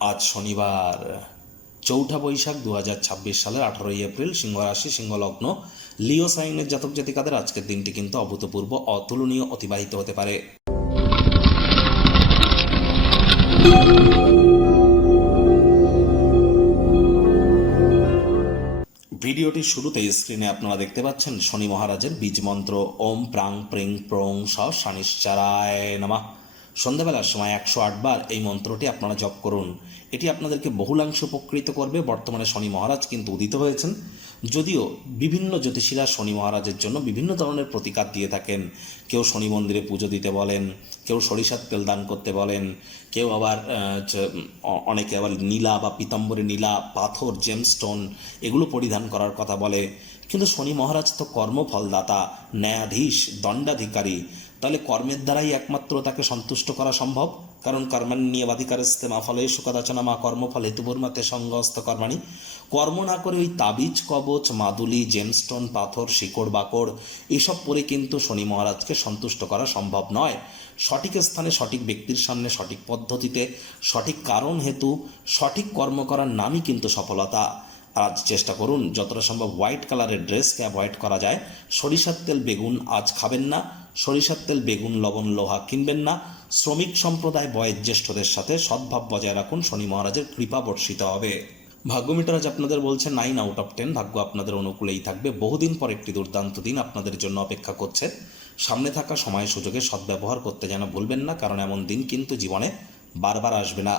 আজ শনিবার ৪ঠা বৈশাখ ২০২৬ সালের ১৮ই এপ্রিল, সিংহ রাশি, সিংহ লগ্ন, লিও সাইনের জাতক জাতিকাদের আজকের দিনটি কিন্তু অভূতপূর্ব, অতুলনীয় অতিবাহিত হতে পারে। ভিডিওটির শুরুতেই স্ক্রিনে আপনারা দেখতে পাচ্ছেন শনি মহারাজের বীজ মন্ত্র ওম প্রাং প্রিং প্রং স শনিশ্চারায় নমঃ। সন্ধ্যাবেলার সময় ১০৮ বার এই মন্ত্রটি আপনারা জপ করুন। এটি আপনাদেরকে বহুলাংশ উপকৃত করবে। বর্তমানে শনি মহারাজ কিন্তু উদিত হয়েছেন, যদিও বিভিন্ন জ্যোতিষীরা শনি মহারাজের জন্য বিভিন্ন ধরনের প্রতিকার দিয়ে থাকেন। কেউ শনি মন্দিরে পুজো দিতে বলেন, কেউ সরিষার তেল দান করতে বলেন, কেউ আবার অনেকে আবার নীলা বা পীতাম্বরী নীলা, পাথর, জেমস্টোন এগুলো পরিধান করার কথা বলে। কিন্তু শনি মহারাজ তো কর্মফলদাতা, ন্যায়াধীশ, দণ্ডাধিকারী। তাহলে কর্মের দ্বারাই একমাত্র তাকে সন্তুষ্ট করা সম্ভব। কারণ কর্মাণ্যেবাধিকারস্তে মা ফলেষু কদাচন মা কর্মফল হেতুর্মতে সঙ্গস্ত কর্মাণি। কর্ম না করে ওই তাবিজ, কবচ, মাদুলি, জেমস্টোন, পাথর, শিকড় বাকড় এসব পরে কিন্তু শনি মহারাজকে সন্তুষ্ট করা সম্ভব নয়। সঠিক স্থানে, সঠিক ব্যক্তির সামনে, সঠিক পদ্ধতিতে, সঠিক কারণ হেতু সঠিক কর্ম করার নামই কিন্তু সফলতা। আজ চেষ্টা করুন যতটা সম্ভব হোয়াইট কালারের ড্রেসকে অ্যাভয়েড করা যায়। সরিষার তেল, বেগুন আজ খাবেন না। সরিষার তেল, বেগুন, লবণ, লোহা কিনবেন না। শ্রমিক সম্প্রদায়, বয়োজ্যেষ্ঠদের সাথে সদ্ভাব বজায় রাখুন। শনি মহারাজের কৃপা বর্ষিত হবে। ভাগ্যমিটার আজ আপনাদের বলছে 9 আউট অফ 10। ভাগ্য আপনাদের অনুকূলেই থাকবে। বহুদিন পর একটি দুর্দান্ত দিন আপনাদের জন্য অপেক্ষা করছে। সামনে থাকা সময় সুযোগে সদ্ব্যবহার করতে যেন ভুলবেন না, কারণ এমন দিন কিন্তু জীবনে বারবার আসবে না।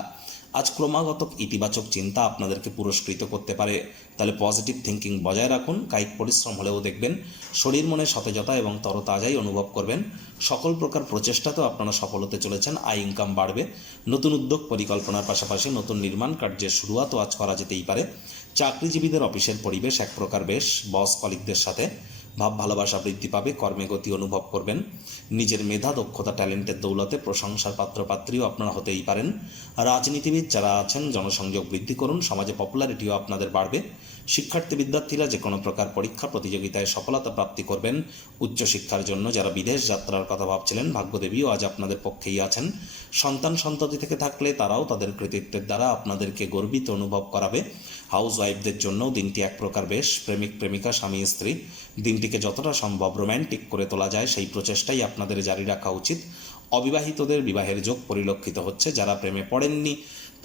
আজ ক্রমাগত ইতিবাচক চিন্তা আপনাদেরকে পুরস্কৃত করতে পারে। তাহলে পজিটিভ থিঙ্কিং বজায় রাখুন। কায়িক পরিশ্রম হলেও দেখবেন শরীর মনে সতেজতা এবং তরতাজাই অনুভব করবেন। সকল প্রকার প্রচেষ্টাতেও আপনারা সফল হতে চলেছেন। আয় ইনকাম বাড়বে। নতুন উদ্যোগ পরিকল্পনার পাশাপাশি নতুন নির্মাণ কার্যের শুরুয়াতও আজ করা যেতেই পারে। চাকরিজীবীদের অফিসের পরিবেশ এক প্রকার বেশ। বস কলিগদের সাথে ভাব ভালোবাসা বৃদ্ধি পাবে। কর্মে গতি অনুভব করবেন। নিজের মেধা, দক্ষতা, ট্যালেন্টের দৌলতে প্রশংসার পাত্রপাত্রীও আপনারা হতেই পারেন। রাজনীতিবিদ যারা আছেন জনসংযোগ বৃদ্ধি করুন। সমাজে পপুলারিটিও আপনাদের বাড়বে। শিক্ষার্থী বিদ্যার্থীরা যে কোনো প্রকার পরীক্ষা প্রতিযোগিতায় সফলতা প্রাপ্তি করবেন। উচ্চশিক্ষার জন্য যারা বিদেশ যাত্রার কথা ভাবছিলেন, ভাগ্যদেবীও আজ আপনাদের পক্ষেই আছেন। সন্তান সন্ততি থেকে থাকলে তারাও তাদের কৃতিত্বের দ্বারা আপনাদেরকে গর্বিত অনুভব করাবে। হাউস ওয়াইফদের জন্যও দিনটি এক প্রকার বেশ। প্রেমিক প্রেমিকা, স্বামী স্ত্রী দিনটিকে যতটা সম্ভব রোম্যান্টিক করে তোলা যায় সেই প্রচেষ্টাই আপনাদের জারি রাখা উচিত। অবিবাহিতদের বিবাহের যোগ পরিলক্ষিত হচ্ছে। যারা প্রেমে পড়েননি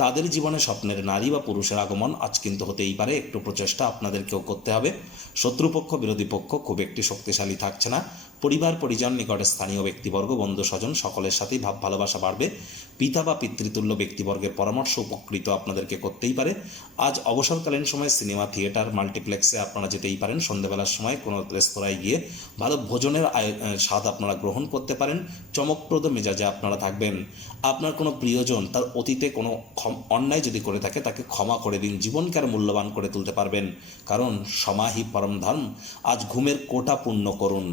তাদের জীবনে স্বপ্নের নারী বা পুরুষের আগমন আজ কিন্তু হতেই পারে। একটু প্রচেষ্টা আপনাদেরকেও করতে হবে। শত্রুপক্ষ, বিরোধী পক্ষ খুব একটি শক্তিশালী থাকছে না। পরিবার পরিজন, নিকটে স্থানীয় ব্যক্তিবর্গ, বন্ধু স্বজন সকলের সাথেই ভাব ভালোবাসা বাড়বে। পিতা বা পিতৃতুল্য ব্যক্তিবর্গের পরামর্শ উপকৃত আপনাদেরকে করতেই পারে। আজ অবসরকালীন সময় সিনেমা, থিয়েটার, মাল্টিপ্লেক্সে আপনারা যেতেই পারেন। সন্ধ্যাবেলার সময় কোনো রেস্তোরাঁয় গিয়ে ভালো ভোজনের স্বাদ আপনারা গ্রহণ করতে পারেন। চমকপ্রদ মেজাজে আপনারা থাকবেন। আপনার কোনো প্রিয়জন তার অতীতে কোনো অন্যায় যদি করে থাকে তাকে ক্ষমা করে দিন। জীবনকে আর মূল্যবান করে তুলতে পারবেন, কারণ সমাহি পরম ধর্ম। আজ ঘুমের কোটা পূর্ণ করুন।